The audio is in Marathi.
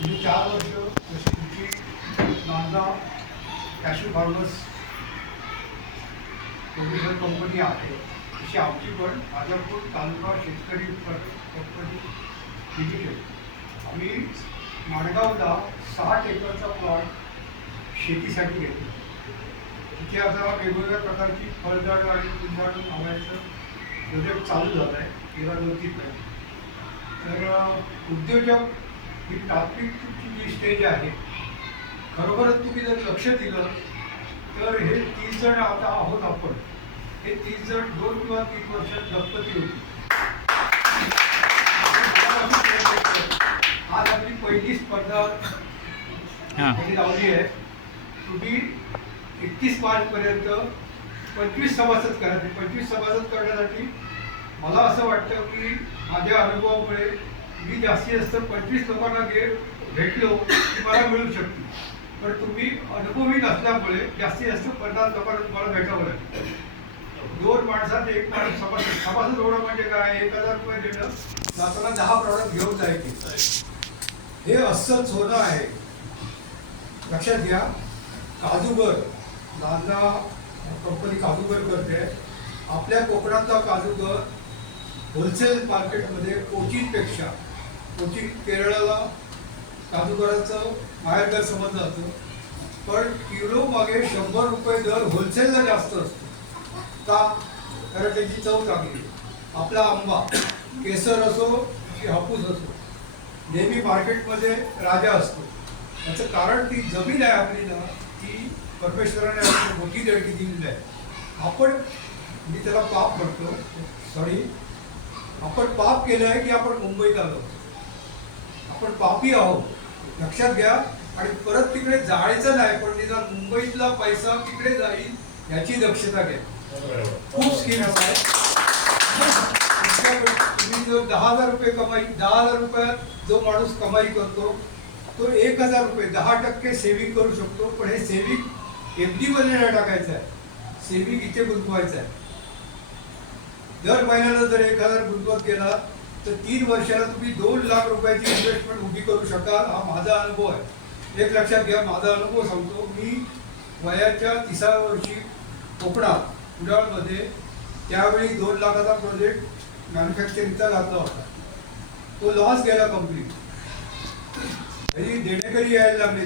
गेली 4 वर्ष जशी तुमची Nandgaon cashew farmers producer company आहे तशी आमची पण राजापूर तालुका शेतकरी कंपनी लिमिटेड आम्ही माणगावला 60 एकरचा प्लॉट शेतीसाठी घेतला. तिथे आता वेगवेगळ्या प्रकारची फळझाड आणि फुलझाड लावायचं प्रोजेक्ट चालू झाला आहे. गेल्या 2-3 महिने. तर उद्योजक ही तात्विकची जी स्टेज आहे, खरोखरच तुम्ही जर लक्ष दिलं तर हे 30 जण आता आहोत आपण. हे 30 जण 2 किंवा 3 वर्षात लखपती होती. आज आपली पहिली स्पर्धा लावली आहे. तुम्ही 31 मार्चपर्यंत 25 सभासद करायचे. 25 सभासद करण्यासाठी मला असं वाटतं की माझ्या अनुभवामुळे मी जास्तीत जास्त 25 लोकांना भेटलो की मला मिळू शकते. पण तुम्ही अनुभवी नसल्यामुळे जास्तीत जास्त 50 लोकांना तुम्हाला भेटावं लागेल. 2 माणसात 1 माणूस सभासद होणं म्हणजे काय? 1000 रुपये देणं, जाताना 10 प्रॉडक्ट घेऊन जायचे. हे असंच होणं आहे. लक्षात घ्या. काजूगर नांदगाव कंपनी काजूगर करते. आपल्या कोकणातला काजूगर होलसेल मार्केटमध्ये क्वचितपेक्षा क्वचित केरळाला काजूगराचं माहेरघर समजलं जातं. पण किलो मागे 100 रुपये दर होलसेलला जास्त असतो. का? कारण त्याची चव चांगली. आपला आंबा केसर असो की हापूस असो नेहमी मार्केटमध्ये राजा असतो. याचं कारण ती जमीन आहे आपली ना, ती परमेश्वराने आपली मोठी देणगी दिलेली आहे. आपण मी त्याला पाप म्हणतो, सॉरी, आपण पाप केलं आहे की आपण मुंबईत आलो. आपण पापी आहोत, लक्षात घ्या. आणि परत तिकडे जायचं नाही, पण निदान मुंबईतला पैसा तिकडे जाईल याची दक्षता घ्या. खूप स्कीम्स आहेत. तुम्ही जो 10,000 रुपये कमाई, 10,000 रुपयात जो माणूस कमाई करतो तो 1,000 रुपये 10% सेव्हिंग करू शकतो. पण हे सेव्हिंग FD मध्ये नाही टाकायचं आहे. सेव्हिंग इथे गुंतवायचं आहे. दर महिन्याला जर 1,000 गुंतवत गेला तर 3 वर्षाला तुम्ही 2 लाख रुपयाची इन्व्हेस्टमेंट उभी करू शकाल. हा माझा अनुभव आहे. एक लक्षात घ्या, माझा अनुभव सांगतो. मी वयाच्या 30व्या वर्षी कोकणात कुडाळमध्ये त्यावेळी 2 लाखाचा प्रोजेक्ट मॅन्युफॅक्चरिंगचा घातला होता. तो लॉस गेला कंप्लीट. देणेकरी यायला लागले.